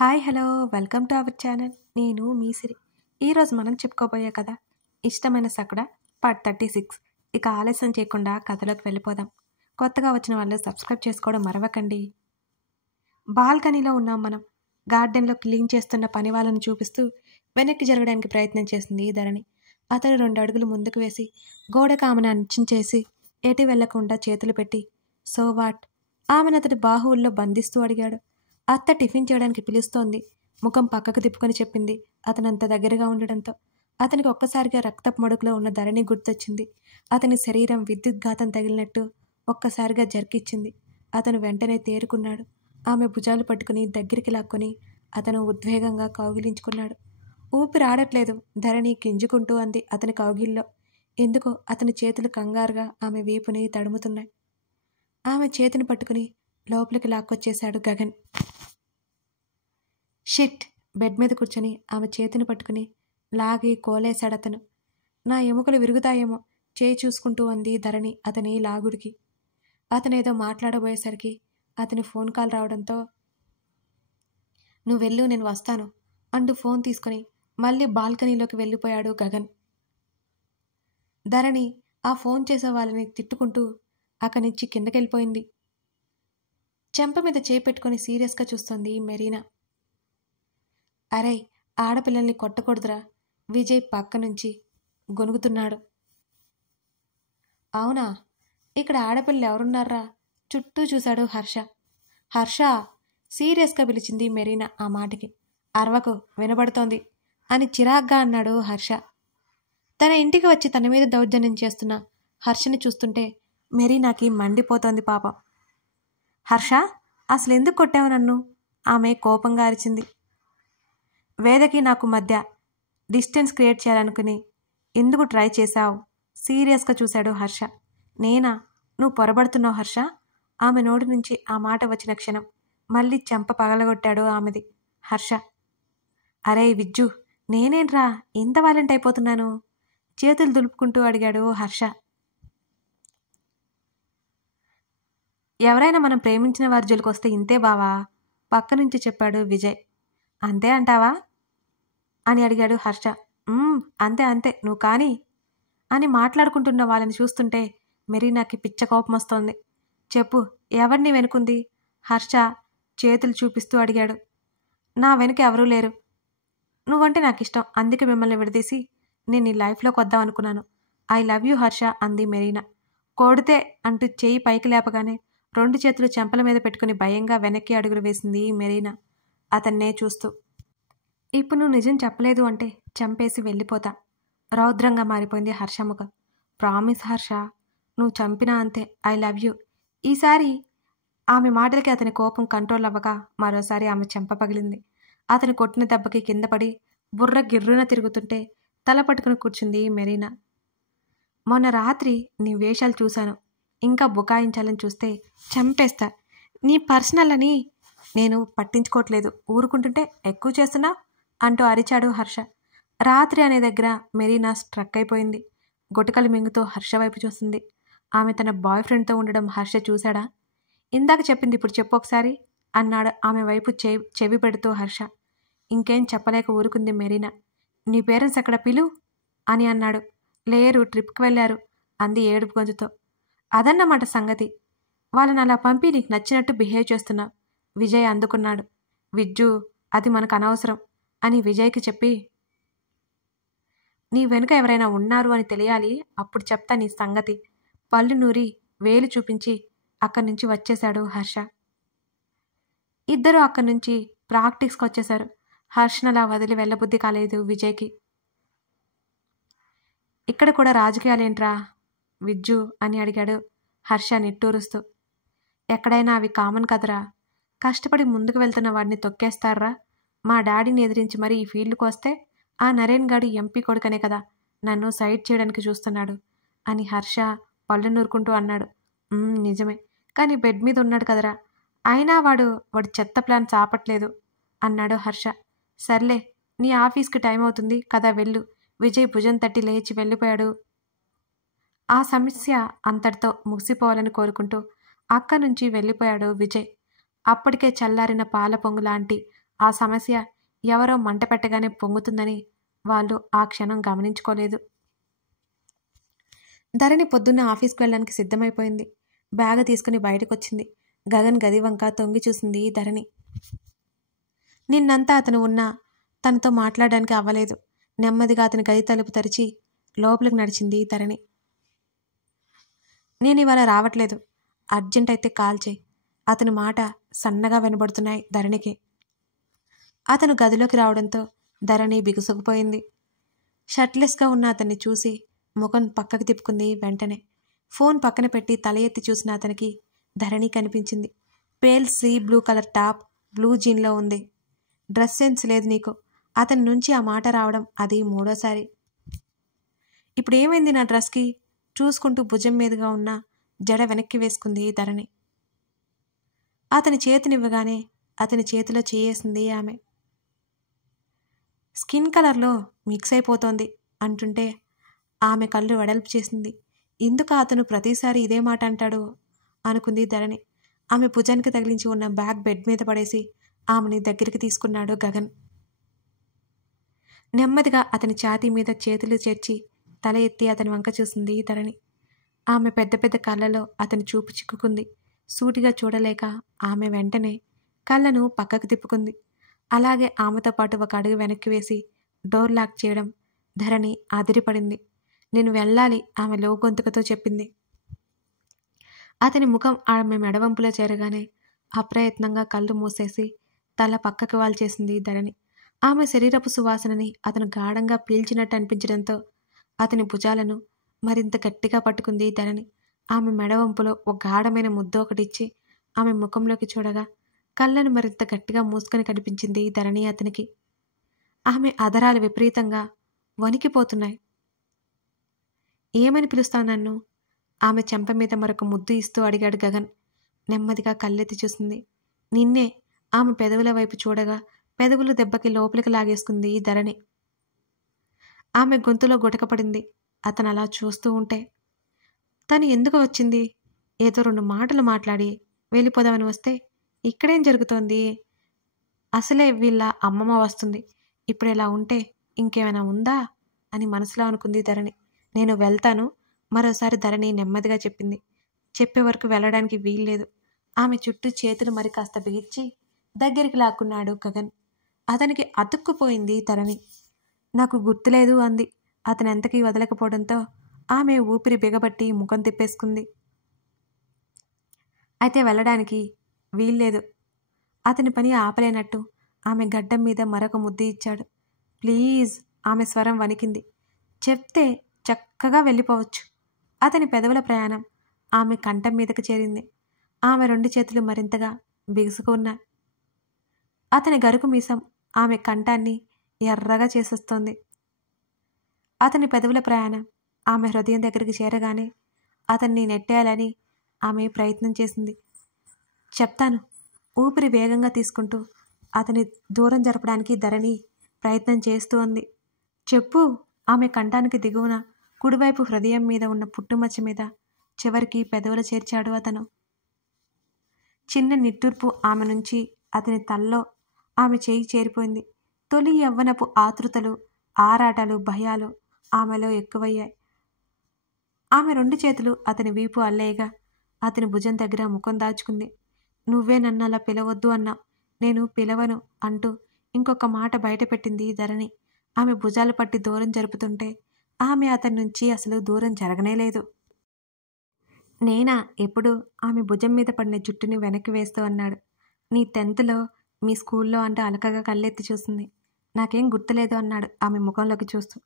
Hi hello welcome to our channel. నేను మీ సిరి. ఈరోజు మనం చెప్పుకోబోయే కథ ఇష్టమైన సకుడ పార్ట్ 36. ఇక ఆలస్యం చేయకుండా కథలోకి వెళ్ళిపోదాం. కొత్తగా వచ్చిన వాళ్ళు సబ్స్క్రైబ్ చేసుకోవడం మరవకండి. బాల్కనీలో ఉన్నాం మనం. గార్డెన్లో క్లీన్ చేస్తున్న పని వాళ్ళని చూపిస్తూ వెనక్కి జరగడానికి ప్రయత్నం చేసింది ధరణి. అతను 2 అడుగులు ముందుకు వేసి గోడకు ఆమెను అంచించేసి ఎటు వెళ్లకుండా చేతులు పెట్టి సో వాట్ ఆమెను అతడి బాహువుల్లో బంధిస్తూ అడిగాడు. అత్త టిఫిన్ చేయడానికి పిలుస్తోంది. ముఖం పక్కకు తిప్పుకొని చెప్పింది. అతనంత దగ్గరగా ఉండడంతో అతనికి ఒక్కసారిగా రక్తపు మడుగులో ఉన్న ధరణి గుర్తొచ్చింది. అతని శరీరం విద్యుద్ఘాతం తగిలినట్టు ఒక్కసారిగా జర్కిచ్చింది. అతను వెంటనే తేరుకున్నాడు. ఆమె భుజాలు పట్టుకుని దగ్గరికి లాక్కొని అతను ఉద్వేగంగా కౌగిలించుకున్నాడు. ఊపిరాడట్లేదు ధరణి గింజుకుంటూ అంది అతని కౌగిల్లో. ఎందుకో అతని చేతులు కంగారుగా ఆమె వీపుని తడుముతున్నాయి. ఆమె చేతిని పట్టుకుని లోపలికి లాక్కొచ్చేశాడు గగన్. షిట్! బెడ్ మీద కూర్చొని ఆమె చేతిని పట్టుకుని లాగి కోలేశాడతను. నా ఎముకలు విరుగుతాయేమో చేయి చూసుకుంటూ అంది ధరణి అతని లాగుడికి. అతనేదో మాట్లాడబోయేసరికి అతని ఫోన్ కాల్ రావడంతో నువ్వు వెళ్ళు, నేను వస్తాను అంటూ ఫోన్ తీసుకుని మళ్ళీ బాల్కనీలోకి వెళ్ళిపోయాడు గగన్. ధరణి ఆ ఫోన్ చేసే వాళ్ళని తిట్టుకుంటూ అక్కడి నుంచి కిందకెళ్ళిపోయింది. చెంప మీద చేయి పెట్టుకుని సీరియస్గా చూస్తోంది మెరీనా. అరే, ఆడపిల్లల్ని కొట్టకూడదురా, విజయ్ పక్క నుంచి గొనుగుతున్నాడు. అవునా, ఇక్కడ ఆడపిల్లలు ఎవరున్నారా? చుట్టూ చూశాడు హర్ష. హర్ష సీరియస్గా పిలిచింది మెరీనా ఆ మాటకి. అరవకు, వినబడుతోంది అని చిరాగ్గా అన్నాడు హర్ష. తన ఇంటికి వచ్చి తన మీద దౌర్జన్యం చేస్తున్న హర్షని చూస్తుంటే మెరీనాకి మండిపోతోంది పాపం. హర్ష, అసలు ఎందుకు కొట్టావు నన్ను? ఆమె కోపంగా అరిచింది. వేదకి నాకు మధ్య డిస్టెన్స్ క్రియేట్ చేయాలనుకుని ఎందుకు ట్రై చేశావు? సీరియస్గా చూశాడు హర్ష. నేనా? నువ్వు పొరబడుతున్నావు హర్ష. ఆమె నోటి నుంచి ఆ మాట వచ్చిన క్షణం మళ్ళీ చెంప పగలగొట్టాడు ఆమెది హర్ష. అరే విజ్జు, నేనేంట్రా ఇంత వాలెంట్ అయిపోతున్నాను? చేతులు దులుపుకుంటూ అడిగాడు హర్ష. ఎవరైనా మనం ప్రేమించిన వారి జోలికి వస్తే ఇంతే బావా, పక్క నుంచి చెప్పాడు విజయ్. అంతే అంటావా అని అడిగాడు హర్ష. అంతే అంతే, నువ్వు కానీ అని మాట్లాడుకుంటున్న వాళ్ళని చూస్తుంటే మెరీనాకి పిచ్చ కోపం వస్తోంది. చెప్పు, ఎవరిని వెనుకుంది? హర్ష చేతులు చూపిస్తూ అడిగాడు. నా వెనుక ఎవరూ లేరు. నువ్వంటే నాకు ఇష్టం, అందుకే మిమ్మల్ని విడదీసి నేను నీ లైఫ్లోకి వద్దాం అనుకున్నాను. ఐ లవ్ యూ హర్ష అంది మెరీనా. కొడితే అంటూ చేయి పైకి లేపగానే 2 చేతులు చెంపల మీద పెట్టుకుని భయంగా వెనక్కి అడుగులు వేసింది మెరీనా అతన్నే చూస్తూ. ఇప్పుడు నువ్వు నిజం చెప్పలేదు అంటే చంపేసి వెళ్ళిపోతా, రౌద్రంగా మారిపోయింది హర్షముఖ. ప్రామిస్ హర్ష, నువ్వు చంపినా అంతే, ఐ లవ్ యూ. ఈసారి ఆమె మాటలకి అతని కోపం కంట్రోల్ అవ్వక మరోసారి ఆమె చెంప పగిలింది. అతను కొట్టిన దెబ్బకి కింద పడి బుర్ర గిర్రున తిరుగుతుంటే తల పట్టుకుని కూర్చుంది మెరీనా. మొన్న రాత్రి నీ వేషాలు చూశాను, ఇంకా బుకాయించాలని చూస్తే చంపేస్తా. నీ పర్సనల్ అని నేను పట్టించుకోవట్లేదు, ఊరుకుంటుంటే ఎక్కువ చేస్తున్నా అంటూ అరిచాడు హర్ష. రాత్రి అనే దగ్గర మెరీనా స్ట్రక్ అయిపోయింది. గుటకలు మింగుతూ హర్ష వైపు చూస్తుంది. ఆమె తన బాయ్ ఫ్రెండ్తో ఉండడం హర్ష చూశాడా? ఇందాక చెప్పింది ఇప్పుడు చెప్పు ఒకసారి అన్నాడు ఆమె వైపు చెవి పెడుతూ హర్ష. ఇంకేం చెప్పలేక ఊరుకుంది మెరీనా. నీ పేరెంట్స్ ఎక్కడ, పిలు అని అన్నాడు. లేరు, ట్రిప్కి వెళ్ళారు అంది ఏడుపు గొంతుతో. అదన్నమాట సంగతి. వాళ్ళని అలా పంపి నీకు నచ్చినట్టు బిహేవ్ చేస్తున్నావు. విజయ్ అందుకున్నాడు. విజ్జు, అది మనకు అనవసరం అని విజయ్కి చెప్పి నీ వెనుక ఎవరైనా ఉన్నారు అని తెలియాలి, అప్పుడు చెప్తా నీ సంగతి. పళ్ళు నూరి వేలు చూపించి అక్కడి నుంచి వచ్చేశాడు హర్ష. ఇద్దరూ అక్కడి నుంచి ప్రాక్టీస్కి వచ్చేశారు. హర్షనలా వదిలి వెళ్ళబుద్ధి కాలేదు విజయ్కి. ఇక్కడ కూడా రాజకీయాలేంట్రా విజ్జు అని అడిగాడు హర్ష నిట్టూరుస్తూ. ఎక్కడైనా అవి కామన్ కదరా, కష్టపడి ముందుకు వెళ్తున్న వాడిని తొక్కేస్తారా? మా డాడీని ఎదిరించి మరీ ఈ ఫీల్డ్కి వస్తే ఆ నరేన్ గాడి ఎంపీ కొడుకనే కదా నన్ను సైడ్ చేయడానికి చూస్తున్నాడు అని హర్ష పళ్ళు నూరుకుంటూ అన్నాడు. నిజమే, కానీ బెడ్ మీద ఉన్నాడు కదరా, అయినా వాడు చెత్త ప్లాన్ చాపట్లేదు అన్నాడు హర్ష. సర్లే, నీ ఆఫీస్కి టైం అవుతుంది కదా, వెళ్ళు. విజయ్ భుజం తట్టి లేచి వెళ్ళిపోయాడు. ఆ సమస్య అంతటితో ముగిసిపోవాలని కోరుకుంటూ అక్కడి నుంచి వెళ్ళిపోయాడు విజయ్. అప్పటికే చల్లారిన పాల పొంగు లాంటి ఆ సమస్య ఎవరో మంట పెట్టగానే పొంగుతుందని వాళ్ళు ఆ క్షణం గమనించుకోలేదు. ధరణి పొద్దున్న ఆఫీస్కి వెళ్ళడానికి సిద్ధమైపోయింది. బ్యాగ్ తీసుకుని బయటకొచ్చింది. గగన్ గది వంక తొంగి చూసింది ధరణి. నిన్నంతా అతను ఉన్నా తనతో మాట్లాడడానికి అవ్వలేదు. నెమ్మదిగా అతని గది తలుపు తెరిచి లోపలికి నడిచింది ధరణి. నేను ఇవాళ రావట్లేదు, అర్జెంట్ అయితే కాల్ చేయి. అతని మాట సన్నగా వినబడుతున్నాయి ధరణికి. అతను గదిలోకి రావడంతో ధరణి బిగుసుకుపోయింది. షర్ట్లెస్గా ఉన్న అతన్ని చూసి ముఖం పక్కకు తిప్పుకుంది. వెంటనే ఫోన్ పక్కన పెట్టి తల ఎత్తి చూసిన అతనికి ధరణి కనిపించింది. Pale sea blue colour top, blue జీన్లో ఉంది. డ్రెస్ సెన్స్ లేదు నీకు. అతని నుంచి ఆ మాట రావడం అది మూడోసారి. ఇప్పుడు ఏమైంది నా డ్రెస్కి? చూసుకుంటూ భుజం మీదుగా ఉన్న జడ వెనక్కి వేసుకుంది ధరణి. అతని చేతినివ్వగానే అతని చేతిలో చేయేసింది ఆమె. స్కిన్ కలర్లో మిక్స్ అయిపోతోంది అంటుంటే ఆమె కళ్ళు వెడల్పు చేసింది. ఎందుకు అతను ప్రతిసారి ఇదే మాట అంటాడు అనుకుంది ధరణి. ఆమె భుజానికి తగిలించి ఉన్న బ్యాగ్ బెడ్ మీద పడేసి ఆమెని దగ్గరికి తీసుకున్నాడు గగన్. నెమ్మదిగా అతని ఛాతీ మీద చేతులు చేర్చి తల ఎత్తి అతని వంక చూసింది ధరణి. ఆమె పెద్ద పెద్ద కళ్ళలో అతని చూపు చిక్కుకుంది. సూటిగా చూడలేక ఆమె వెంటనే కళ్ళను పక్కకు తిప్పుకుంది. అలాగే ఆమెతో పాటు ఒక అడుగు వెనక్కి వేసి డోర్ లాక్ చేయడం ధరణి అదిరిపడింది. నేను వెళ్ళాలి, ఆమె లో గొంతుకతో చెప్పింది. అతని ముఖం ఆమె మెడవంపులో చేరగానే అప్రయత్నంగా కళ్ళు మూసేసి తల పక్కకు వాల్చేసింది ధరణి. ఆమె శరీరపు సువాసనని అతను గాఢంగా పీల్చినట్టు అనిపించడంతో అతని భుజాలను మరింత గట్టిగా పట్టుకుంది ధరణి. ఆమె మెడవంపులో ఒక గాఢమైన ముద్ద ఒకటిచ్చి ఆమె ముఖంలోకి చూడగా కళ్ళను మరింత గట్టిగా మూసుకొని కనిపించింది ధరణి అతనికి. ఆమె అధరాలు విపరీతంగా వణికిపోతున్నాయి. ఏమని పిలుస్తావు నన్ను? ఆమె చెంప మీద మరొక ముద్దు ఇస్తూ అడిగాడు గగన్. నెమ్మదిగా కళ్ళెత్తి చూసింది. నిన్నే. ఆమె పెదవుల వైపు చూడగా పెదవులు దెబ్బకి లోపలికి లాగేసుకుంది ధరణి. ఆమె గొంతులో గుటకపడింది అతను అలా చూస్తూ ఉంటే. తను ఎందుకు వచ్చింది? ఏదో 2 మాటలు మాట్లాడి వెళ్ళిపోదామని వస్తే ఇక్కడేం జరుగుతోంది? అసలే వీళ్ళ అమ్మమ్మ వస్తుంది. ఇప్పుడు ఇలా ఉంటే ఇంకేమైనా ఉందా అని మనసులో అనుకుంది ధరణి. నేను వెళ్తాను. మరోసారి ధరణి నెమ్మదిగా చెప్పింది. చెప్పే వరకు వెళ్ళడానికి వీల్లేదు. ఆమె చుట్టూ చేతులు మరి కాస్త బిగించి దగ్గరికి లాక్కున్నాడు గగన్. అతనికి అతుక్కుపోయింది ధరణి. నాకు గుర్తులేదు అంది. అతను ఎంతకీ వదలకపోవడంతో ఆమె ఊపిరి బిగబట్టి ముఖం తిప్పేసుకుంది. అయితే వెళ్ళడానికి వీల్లేదు. అతని పని ఆపలేనట్టు ఆమె గడ్డం మీద మరొక ముద్దు ఇచ్చాడు. ప్లీజ్. ఆమె స్వరం వణికింది. చెప్తే చక్కగా వెళ్ళిపోవచ్చు. అతని పెదవుల ప్రయాణం ఆమె కంఠం మీదకు చేరింది. ఆమె 2 చేతులు మరింతగా బిగుసుకున్నాయి. అతని గరుకు మీసం ఆమె కంఠాన్ని ఎర్రగా చేసేస్తోంది. అతని పెదవుల ప్రయాణం ఆమె హృదయం దగ్గరికి చేరగానే అతన్ని నెట్టేయాలని ఆమె ప్రయత్నం చేసింది. చెప్తాను. ఊపిరి వేగంగా తీసుకుంటూ అతని దూరం జరపడానికి ధరణి ప్రయత్నం చేస్తూ ఉంది. చెప్పు. ఆమె కంఠానికి దిగువన కుడివైపు హృదయం మీద ఉన్న పుట్టుమచ్చ మీద చివరికి పెదవులు చేర్చాడు అతను. చిన్న నిట్టూర్పు ఆమె నుంచి అతని తల్లో ఆమె చేయి చేరిపోయింది. తొలి యవ్వనపు ఆతృతలు, ఆరాటాలు, భయాలు ఆమెలో ఎక్కువయ్యాయి. ఆమె 2 చేతులు అతని వీపు అల్లేయగా అతని భుజం దగ్గర ముఖం దాచుకుంది. నువ్వే నన్ను అలా పిలవద్దు అన్నా. నేను పిలవను అంటూ ఇంకొక మాట బయటపెట్టింది ధరణి. ఆమె భుజాలు పట్టి దూరం జరుపుతుంటే ఆమె అతని నుంచి అసలు దూరం జరగనేలేదు. నేనా? ఎప్పుడు? ఆమె భుజం మీద పడిన జుట్టుని వెనక్కి వేస్తూ అన్నాడు. నీ 10th మీ స్కూల్లో అంటూ అలకగా కళ్ళెత్తి చూసింది. నాకేం గుర్తులేదు అన్నాడు ఆమె ముఖంలోకి చూస్తూ.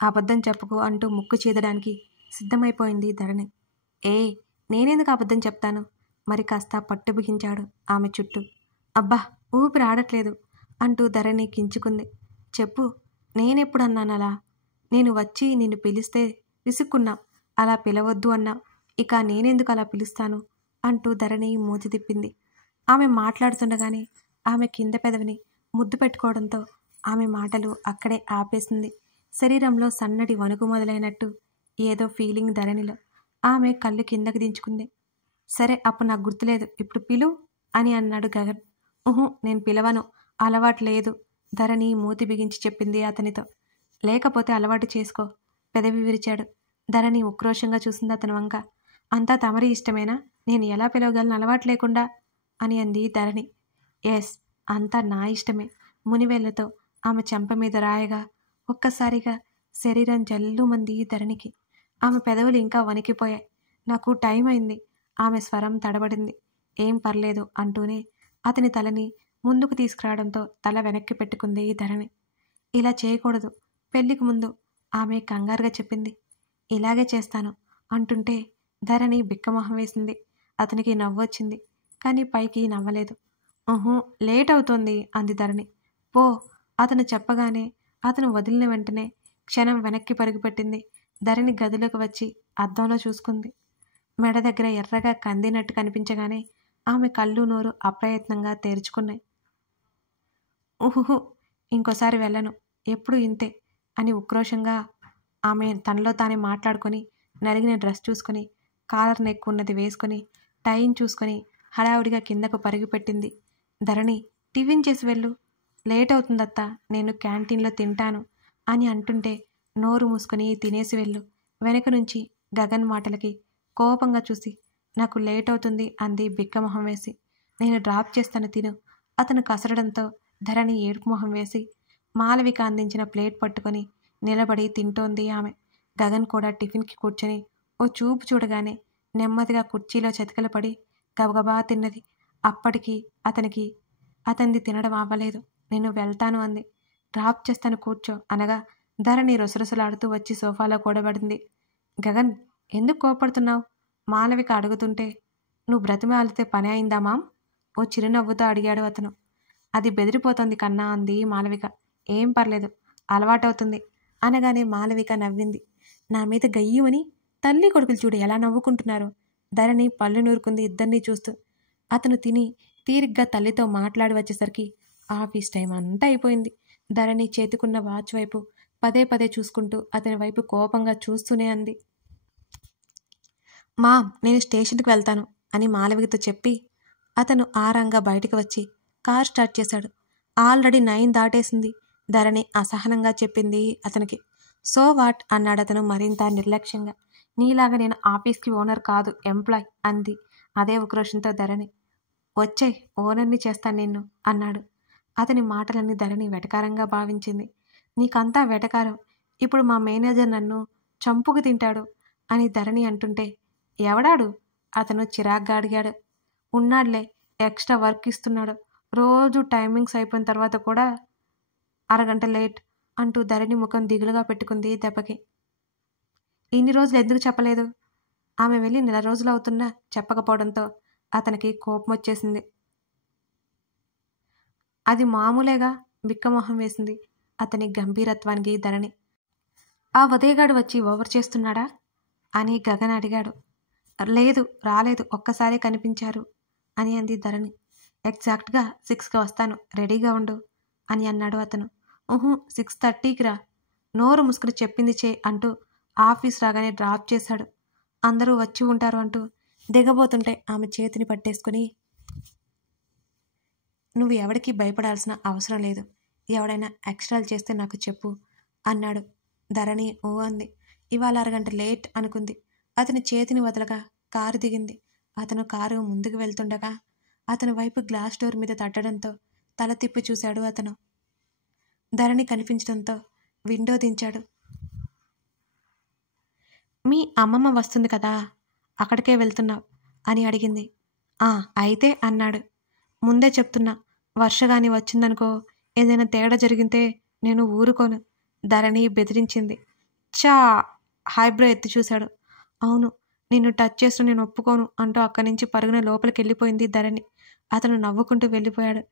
అబద్ధం చెప్పుకో అంటూ ముక్కు చీదడానికి సిద్ధమైపోయింది ధరణి. నేనెందుకు అబద్ధం చెప్తాను? మరి కాస్త పట్టు బిగించాడు ఆమె చుట్టూ. అబ్బా, ఊపిరి ఆడట్లేదు అంటూ ధరణి కించుకుంది. చెప్పు. నేనెప్పుడు అన్నాను అలా? నేను వచ్చి నిన్ను పిలిస్తే విసుక్కున్నా. అలా పిలవద్దు అన్నా. ఇక నేనెందుకు అలా పిలుస్తాను అంటూ ధరణి మూతి తిప్పింది. ఆమె మాట్లాడుతుండగానే ఆమె కింద పెదవిని ముద్దు పెట్టుకోవడంతో ఆమె మాటలు అక్కడే ఆపేసింది. శరీరంలో సన్నటి వణుకు మొదలైనట్టు ఏదో ఫీలింగ్ ధరణిలో. ఆమె కళ్ళు కిందకి దించుకుంది. సరే, అప్పుడు నాకు గుర్తులేదు. ఇప్పుడు పిలు అని అన్నాడు గగన్. నేను పిలవను. అలవాటు లేదు ధరణి మూతి బిగించి చెప్పింది అతనితో. లేకపోతే అలవాటు చేసుకో, పెదవి విరిచాడు. ధరణి ఉక్రోషంగా చూసింది అతని వంక. అంతా తమరి ఇష్టమేనా? నేను ఎలా పిలవగలను అలవాటు లేకుండా అని అంది ధరణి. ఎస్, అంతా నా ఇష్టమే. మునివేళ్లతో ఆమె చెంప మీద రాయగా ఒక్కసారిగా శరీరం జల్లుమంది ధరణికి. ఆమె పెదవులు ఇంకా వణికిపోయాయి. నాకు టైం అయింది. ఆమె స్వరం తడబడింది. ఏం పర్లేదు అంటూనే అతని తలని ముందుకు తీసుకురావడంతో తల వెనక్కి పెట్టుకుంది ధరణి. ఇలా చేయకూడదు, పెళ్లికి ముందు ఆమె కంగారుగా చెప్పింది. ఇలాగే చేస్తాను అంటుంటే ధరణి బిక్కమొహం వేసింది. అతనికి నవ్వొచ్చింది, కానీ పైకి నవ్వలేదు. లేట్ అవుతోంది అంది ధరణి. పో అతను చెప్పగానే అతను వదిలిన వెంటనే క్షణం వెనక్కి పరుగుపెట్టింది. ధరణి గదిలోకి వచ్చి అద్దంలో చూసుకుంది. మెడ దగ్గర ఎర్రగా కందినట్టు కనిపించగానే ఆమె కళ్ళు నోరు అప్రయత్నంగా తెరుచుకున్నాయి. ఇంకోసారి వెళ్ళను, ఎప్పుడు ఇంతే అని ఉక్రోషంగా ఆమె తనలో తానే మాట్లాడుకొని నలిగిన డ్రెస్ చూసుకొని కాలర్ నెక్ ఉన్నది వేసుకొని టైన్ చూసుకొని హడావుడిగా కిందకు పరుగుపెట్టింది. ధరణి, టిఫిన్ చేసి వెళ్ళు, లేట్ అవుతుందత్తా, నేను క్యాంటీన్లో తింటాను అని అంటుంటే నోరు మూసుకొని తినేసి వెళ్ళు. వెనక నుంచి గగన్ మాటలకి కోపంగా చూసి నాకు లేట్ అవుతుంది అంది బిక్కమొహం వేసి. నేను డ్రాప్ చేస్తాను తిను. అతను కసరడంతో ధరణి ఏడుపు మొహం వేసి మాలవిక అందించిన ప్లేట్ పట్టుకొని నిలబడి తింటోంది ఆమె. గగన్ కూడా టిఫిన్కి కూర్చొని ఓ చూపు చూడగానే నెమ్మదిగా కుర్చీలో చతికిల పడి గబగబా తిన్నది. అప్పటికి అతనిది తినడం అవ్వలేదు. నేను వెళ్తాను అంది. డ్రాప్ చేస్తాను కూర్చో అనగా ధరణి రొసరొసలాడుతూ వచ్చి సోఫాలో కూడబడింది. గగన్, ఎందుకు కోపడుతున్నావు? మాలవిక అడుగుతుంటే నువ్వు బ్రతిమాలితే పని అయిందా మామ్? ఓ చిరునవ్వుతో అడిగాడు అతను. అది బెదిరిపోతుంది కన్నా అంది మాలవిక. ఏం పర్లేదు, అలవాటవుతుంది అనగానే మాలవిక నవ్వింది. నా మీద గయ్యమని తల్లి కొడుకులు చూడు ఎలా నవ్వుకుంటున్నారు. ధరణి పళ్ళు నూరుకుంది ఇద్దరినీ చూస్తూ. అతను తిని తీరిగ్గా తల్లితో మాట్లాడి వచ్చేసరికి ఆఫీస్ టైం అంతా అయిపోయింది. ధరణి చేతికున్న వాచ్ వైపు పదే పదే చూసుకుంటూ అతని వైపు కోపంగా చూస్తూనే అంది. నేను స్టేషన్కి వెళ్తాను అని మాలవికతో చెప్పి అతను ఆరంగా బయటికి వచ్చి కార్ స్టార్ట్ చేశాడు. ఆల్రెడీ 9 దాటేసింది. ధరణి అసహనంగా చెప్పింది అతనికి. సో వాట్ అన్నాడు అతను మరింత నిర్లక్ష్యంగా. నీలాగా నేను ఆఫీస్కి ఓనర్ కాదు, ఎంప్లాయ్ అంది అదే ఉక్రోషంతో ధరణి. వచ్చేయ్, ఓనర్ని చేస్తాను నిన్ను అన్నాడు. అతని మాటలన్నీ ధరణి వెటకారంగా భావించింది. నీకంతా వెటకారం, ఇప్పుడు మా మేనేజర్ నన్ను చంపుకు తింటాడు అని ధరణి అంటుంటే ఎవడాడు? అతను చిరాగ్గా అడిగాడు. ఉన్నాడులే, ఎక్స్ట్రా వర్క్ ఇస్తున్నాడు. రోజు టైమింగ్స్ అయిపోయిన తర్వాత కూడా అరగంట లేట్ అంటూ ధరణి ముఖం దిగులుగా పెట్టుకుంది దెబ్బకి. ఇన్ని రోజులు ఎందుకు చెప్పలేదు? ఆమె వెళ్ళి 1 నెల రోజులు అవుతున్నా చెప్పకపోవడంతో అతనికి కోపం వచ్చేసింది. అది మామూలేగా బిక్కమొహం వేసింది అతని గంభీరత్వానికి ధరణి. ఆ ఉదయగాడు వచ్చి ఓవర్ చేస్తున్నాడా అని గగన్ అడిగాడు. లేదు, రాలేదు, ఒక్కసారే కనిపించారు అని అంది ధరణి. ఎగ్జాక్ట్గా 6కి వస్తాను, రెడీగా ఉండు అని అన్నాడు అతను. 6:30కి రా, నోరు ముసుకుని చెప్పింది చే అంటూ ఆఫీస్ రాగానే డ్రాప్ చేశాడు. అందరూ వచ్చి ఉంటారు అంటూ దిగబోతుంటే ఆమె చేతిని పట్టేసుకుని, నువ్వు ఎవడికి భయపడాల్సిన అవసరం లేదు, ఎవడైనా ఎక్స్ట్రాలు చేస్తే నాకు చెప్పు అన్నాడు. ధరణి ఓ అంది. ఇవాళ అరగంట లేట్ అనుకుంది. అతని చేతిని వదలగా కారు దిగింది. అతను కారు ముందుకు వెళ్తుండగా అతని వైపు గ్లాస్ డోర్ మీద తట్టడంతో తల తిప్పి చూశాడు అతను. ధరణి కనిపించడంతో విండో దించాడు. మీ అమ్మమ్మ వస్తుంది కదా, అక్కడికే వెళ్తున్నావు అని అడిగింది. అయితే అన్నాడు. ముందే చెప్తున్నా, వర్షగాని వచ్చిందనుకో, ఏదైనా తేడా జరిగితే నేను ఊరుకోను ధరణి బెదిరించింది. హైబ్రో ఎత్తి చూశాడు. అవును, నిన్ను టచ్ చేస్తూ నేను ఒప్పుకోను అంటూ అక్కడి నుంచి పరుగున లోపలికి వెళ్ళిపోయింది ధరణి. అతను నవ్వుకుంటూ వెళ్ళిపోయాడు.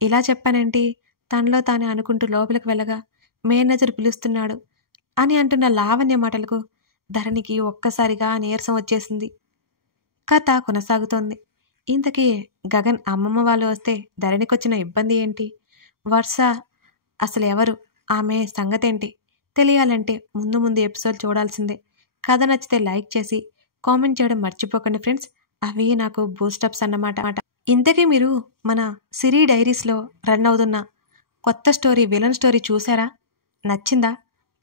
ఇలా చెప్పానేంటి తనలో తానే అనుకుంటూ లోపలికి వెళ్ళగా మేనేజర్ పిలుస్తున్నాడు అని అంటున్న లావణ్య మాటలకు ధరణికి ఒక్కసారిగా నీరసం వచ్చేసింది. కథ కొనసాగుతోంది. ఇంతకీ గగన్ అమ్మమ్మ వాళ్ళు వస్తే ధరణికొచ్చిన ఇబ్బంది ఏంటి? వర్ష అసలు ఎవరు? ఆమె సంగతేంటి? తెలియాలంటే ముందు ఎపిసోడ్ చూడాల్సిందే. కథ నచ్చితే లైక్ చేసి కామెంట్ చేయడం మర్చిపోకండి ఫ్రెండ్స్. అవి నాకు బూస్టప్స్ అన్నమాట. ఇంతకీ మీరు మన సిరీ డైరీస్లో రన్ అవుతున్న కొత్త స్టోరీ విలన్ స్టోరీ చూసారా? నచ్చిందా?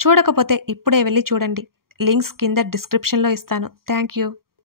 చూడకపోతే ఇప్పుడే వెళ్ళి చూడండి. లింక్స్ కింద డిస్క్రిప్షన్లో ఇస్తాను. Thank you.